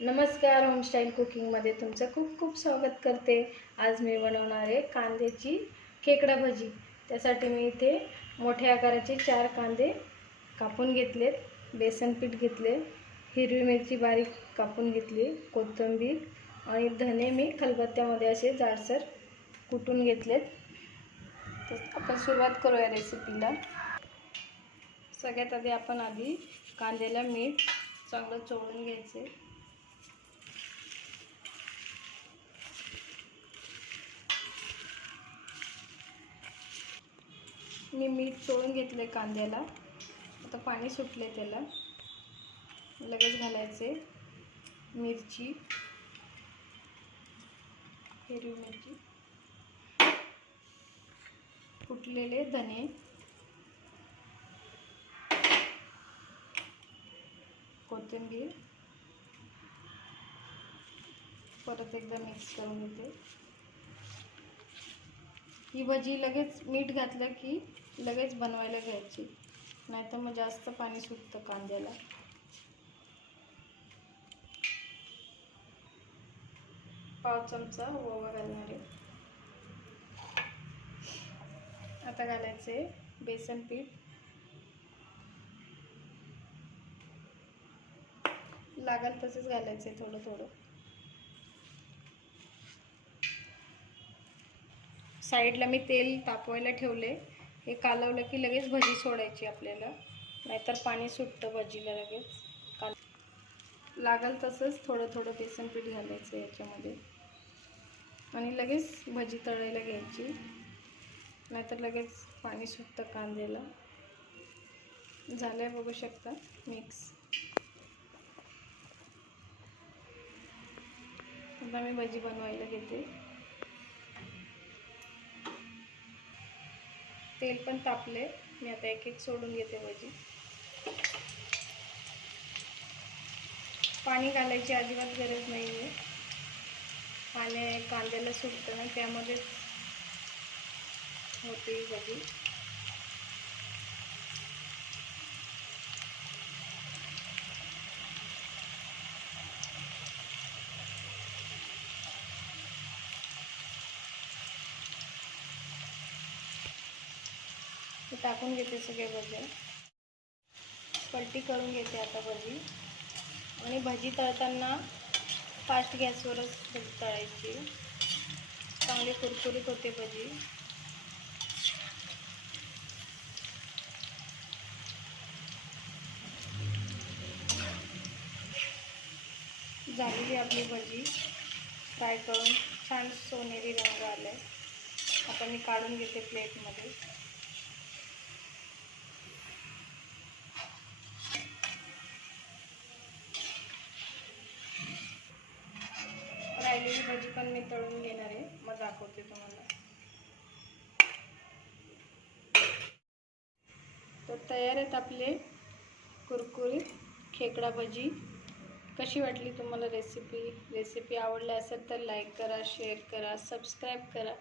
नमस्कार होमस्टाईल कुकिंगमध्ये तुमचं खूप खूप स्वागत करते. आज मी बनवणार आहे कांद्याची खेकडा भजी. त्यासाठी मी इथे मोठ्या आकाराचे चार कांदे कापून घेतलेत. बेसन पीठ घेतले हिरवी मिरची बारीक कापून घेतली कोथिंबीर आणि धने मी खलबत्त्यामध्ये असे जाडसर कुटून घेतलेत. तर आपण सुरुवात करूया रेसिपीला. सगळ्यात आधी आपण आधी कांद्याला मीठ चांगलं चोळून घ्यायचे. मी मीठ चोळून घेतले कांद्याला. आता पाणी सुटले त्याला. लगेच घालायचे. मिरची. हिरवी मिरची. फुटलेले धने. कोथिंबीर. परत एकदा मिक्स करून घेते. ही भजी लगेच मीठ घातलं की लगेच बनवायला घ्यायची. नाहीतर मग जास्त पाणी सुटतं कांद्याला. पाव चमचा ओवा घालणार आहे. आता घालायचे बेसन पीठ. लागल तसंच घालायचे थोडं थोडं. साईडला मी तेल तापवायला ठेवले. हे कालवलं की लगेच भजी सोडायची आपल्याला. नाहीतर पाणी सुटतं भजीला लगेच. काल लागल तसंच थोडं थोडं बेसन पीठ घालायचं याच्यामध्ये. आणि लगेच भजी तळायला घ्यायची. नाहीतर लगेच पाणी सुटतं कांद्याला. झालं बघू शकता मिक्स. आता मी भजी बनवायला घेते. तेल पण तापले मी आता एक एक सोडून घेते भजी. पाणी घालायची अजिबात गरज नाही आहे पाणी कांद्याला सुटतं ना त्यामध्येच होते भजी. टाकून घेते सगळे भजे. पलटी करून घेते आता भजी. आणि भजी तळताना फास्ट गॅसवरच भजी तळायची. चांगली कुरकुरीत होते भजी. झालेली आपली भजी. फ्राय करून छान सोनेरी रंग आले आता मी काढून घेते प्लेटमध्ये राहिलेली भाजी पण मी तळून घेणार आहे. मग दाखवते तुम्हाला. तर तयार आहेत आपले कुरकुरीत खेकडा भजी. कशी वाटली तुम्हाला रेसिपी रेसिपी आवडली असेल तर लाईक करा शेअर करा सबस्क्राईब करा.